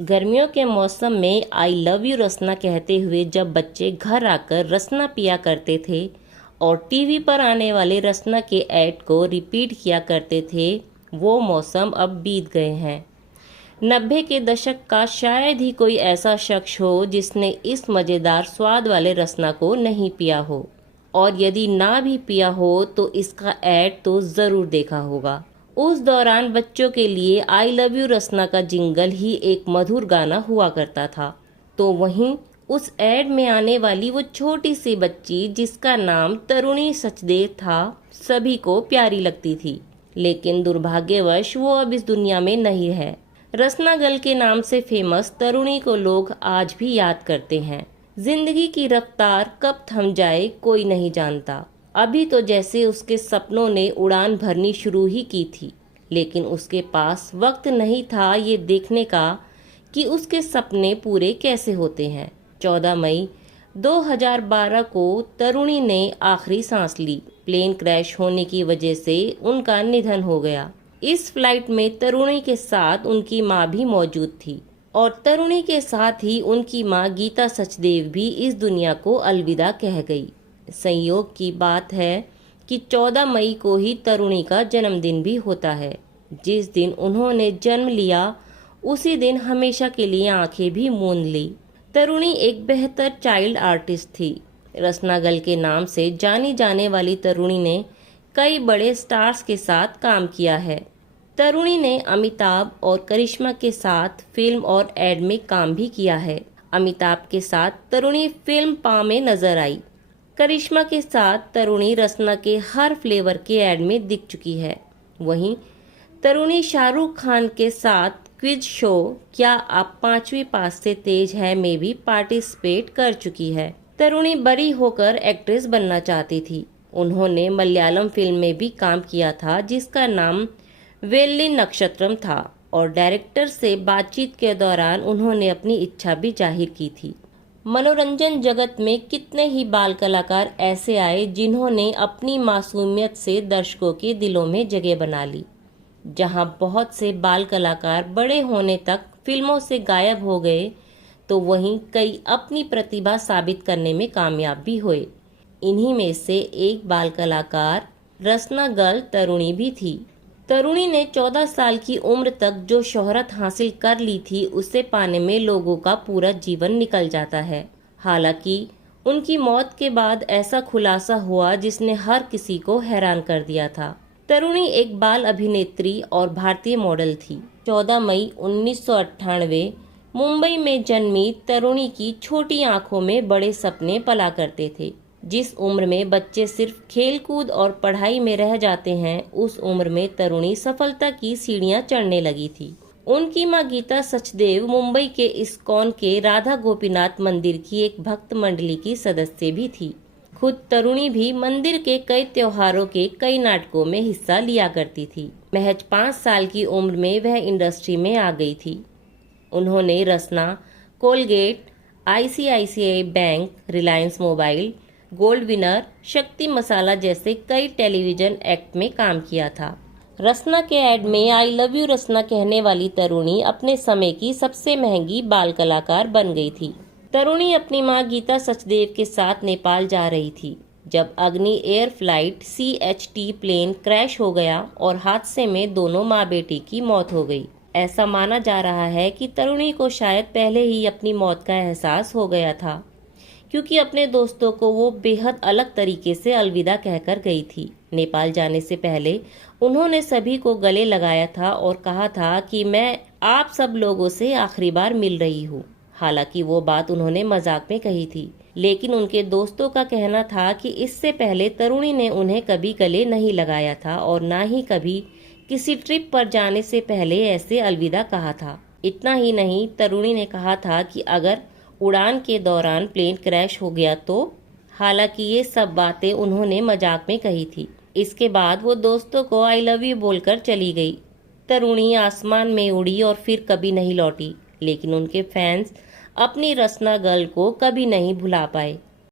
गर्मियों के मौसम में आई लव यू रसना कहते हुए जब बच्चे घर आकर रसना पिया करते थे और टीवी पर आने वाले रसना के ऐड को रिपीट किया करते थे, वो मौसम अब बीत गए हैं। 90 के दशक का शायद ही कोई ऐसा शख्स हो जिसने इस मज़ेदार स्वाद वाले रसना को नहीं पिया हो, और यदि ना भी पिया हो तो इसका ऐड तो ज़रूर देखा होगा। उस दौरान बच्चों के लिए आई लव यू रसना का जिंगल ही एक मधुर गाना हुआ करता था। तो वहीं उस ऐड में आने वाली वो छोटी सी बच्ची जिसका नाम तरुणी सचदेव था, सभी को प्यारी लगती थी। लेकिन दुर्भाग्यवश वो अब इस दुनिया में नहीं है। रसना गर्ल के नाम से फेमस तरुणी को लोग आज भी याद करते हैं। जिंदगी की रफ्तार कब थम जाए कोई नहीं जानता। अभी तो जैसे उसके सपनों ने उड़ान भरनी शुरू ही की थी, लेकिन उसके पास वक्त नहीं था ये देखने का कि उसके सपने पूरे कैसे होते हैं। 14 मई 2012 को तरुणी ने आखिरी सांस ली। प्लेन क्रैश होने की वजह से उनका निधन हो गया। इस फ्लाइट में तरुणी के साथ उनकी माँ भी मौजूद थी और तरुणी के साथ ही उनकी माँ गीता सचदेव भी इस दुनिया को अलविदा कह गई। संयोग की बात है कि 14 मई को ही तरुणी का जन्मदिन भी होता है। जिस दिन उन्होंने जन्म लिया उसी दिन हमेशा के लिए आंखें भी मूंद ली। तरुणी एक बेहतर चाइल्ड आर्टिस्ट थी। रसना गर्ल के नाम से जानी जाने वाली तरुणी ने कई बड़े स्टार्स के साथ काम किया है। तरुणी ने अमिताभ और करिश्मा के साथ फिल्म और एड में काम भी किया है। अमिताभ के साथ तरुणी फिल्म पा में नजर आई। करिश्मा के साथ तरुणी रसना के हर फ्लेवर के ऐड में दिख चुकी है। वहीं तरुणी शाहरुख खान के साथ क्विज शो क्या आप 5वीं पास से तेज है में भी पार्टिसिपेट कर चुकी है। तरुणी बड़ी होकर एक्ट्रेस बनना चाहती थी। उन्होंने मलयालम फिल्म में भी काम किया था जिसका नाम वेल्ली नक्षत्रम था, और डायरेक्टर से बातचीत के दौरान उन्होंने अपनी इच्छा भी जाहिर की थी। मनोरंजन जगत में कितने ही बाल कलाकार ऐसे आए जिन्होंने अपनी मासूमियत से दर्शकों के दिलों में जगह बना ली। जहां बहुत से बाल कलाकार बड़े होने तक फिल्मों से गायब हो गए, तो वहीं कई अपनी प्रतिभा साबित करने में कामयाब भी हुए। इन्हीं में से एक बाल कलाकार रसना गर्ल तरुणी भी थी। तरुणी ने 14 साल की उम्र तक जो शोहरत हासिल कर ली थी, उसे पाने में लोगों का पूरा जीवन निकल जाता है। हालांकि उनकी मौत के बाद ऐसा खुलासा हुआ जिसने हर किसी को हैरान कर दिया था। तरुणी एक बाल अभिनेत्री और भारतीय मॉडल थी। 14 मई 1998 मुंबई में जन्मी तरुणी की छोटी आंखों में बड़े सपने पला करते थे। जिस उम्र में बच्चे सिर्फ खेलकूद और पढ़ाई में रह जाते हैं, उस उम्र में तरुणी सफलता की सीढ़ियां चढ़ने लगी थी। उनकी मां गीता सचदेव मुंबई के इस्कॉन के राधा गोपीनाथ मंदिर की एक भक्त मंडली की सदस्य भी थी। खुद तरुणी भी मंदिर के कई त्योहारों के कई नाटकों में हिस्सा लिया करती थी। महज 5 साल की उम्र में वह इंडस्ट्री में आ गई थी। उन्होंने Rasna, Colgate, ICICI bank, Reliance mobile, Gold Winner, Shakti Masala जैसे कई टेलीविजन एक्ट में काम किया था। रसना के ऐड में आई लव यू रसना कहने वाली तरुणी अपने समय की सबसे महंगी बाल कलाकार बन गई थी। तरुणी अपनी मां गीता सचदेव के साथ नेपाल जा रही थी जब Agni air flight CHT plane crash हो गया और हादसे में दोनों माँ बेटी की मौत हो गई। ऐसा माना जा रहा है कि तरुणी को शायद पहले ही अपनी मौत का एहसास हो गया था, क्योंकि अपने दोस्तों को वो बेहद अलग तरीके से अलविदा कहकर गई थी। नेपाल जाने से पहले उन्होंने सभी को गले लगाया था और कहा था कि मैं आप सब लोगों से आखिरी बार मिल रही हूँ। हालांकि वो बात उन्होंने मजाक में कही थी, लेकिन उनके दोस्तों का कहना था कि इससे पहले तरुणी ने उन्हें कभी गले नहीं लगाया था और ना ही कभी किसी ट्रिप पर जाने से पहले ऐसे अलविदा कहा था। इतना ही नहीं, तरुणी ने कहा था कि अगर उड़ान के दौरान प्लेन क्रैश हो गया तो। हालांकि ये सब बातें उन्होंने मजाक में कही थी। इसके बाद वो दोस्तों को आई लव यू बोलकर चली गई। तरुणी आसमान में उड़ी और फिर कभी नहीं लौटी, लेकिन उनके फैंस अपनी रसना गर्ल को कभी नहीं भुला पाए।